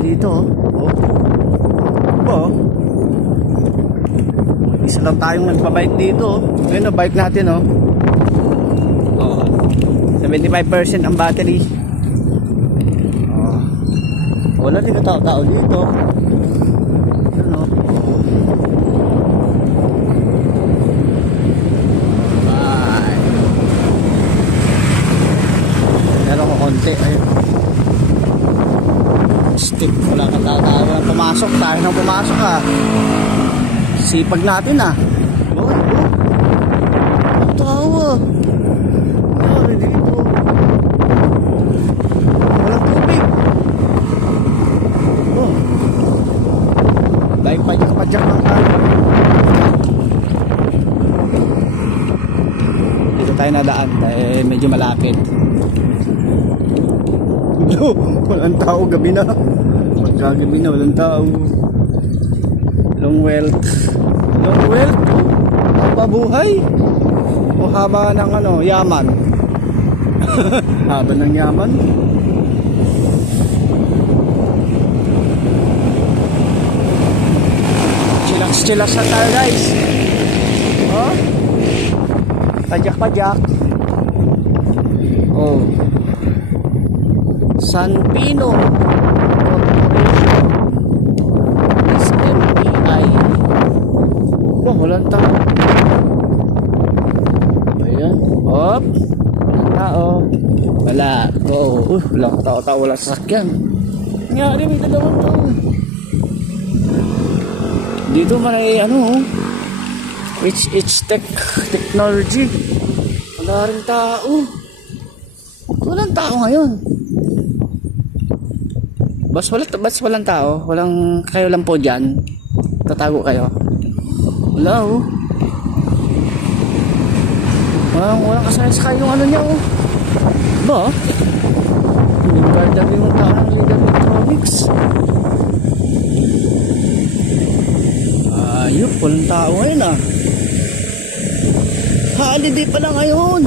dito. Oh. Oh. Isa lang tayong nagpa-bike dito. Ayun o, bike natin oh. Oh. 75% ang battery. Oh. Wala din katao-tao dito. Ayun o. Bye. Meron ko konti. Ayun. Stick. Wala katao-tao. Walang pumasok. Tayo nang pumasok ah. Sipag natin ah. Oh, ang tao ah. Ay, dito. Walang tubig. Oh. Dahil padyak lang tayo. Dito tayo nadaan. Dahil medyo malapit. Walang tao. Gabi na. Magkagabi na. Walang tao. Long wealth. Long wealth? Haba buhay? O haba ng ano, yaman? Haba ng yaman? Chillax na tayo guys. Oh? Padyak. Oh. San Pino oh, walang tao. Ayan. Hop. Walang tao. Wala. Oo. Walang tao. Walang sasakyan. Nangyari, may dalawang tao. Dito may ano, technology. Wala rin tao. Walang tao ngayon. Bas walang tao. Walang, kayo lang po dyan. Tatago kayo. Wala oh. Walang kasaya-sakay yung ano niya oh. Ba? Yung guarda yung tao ng Legal Electronics. Ayop, walang tao ngayon ah. Holiday pa lang ngayon.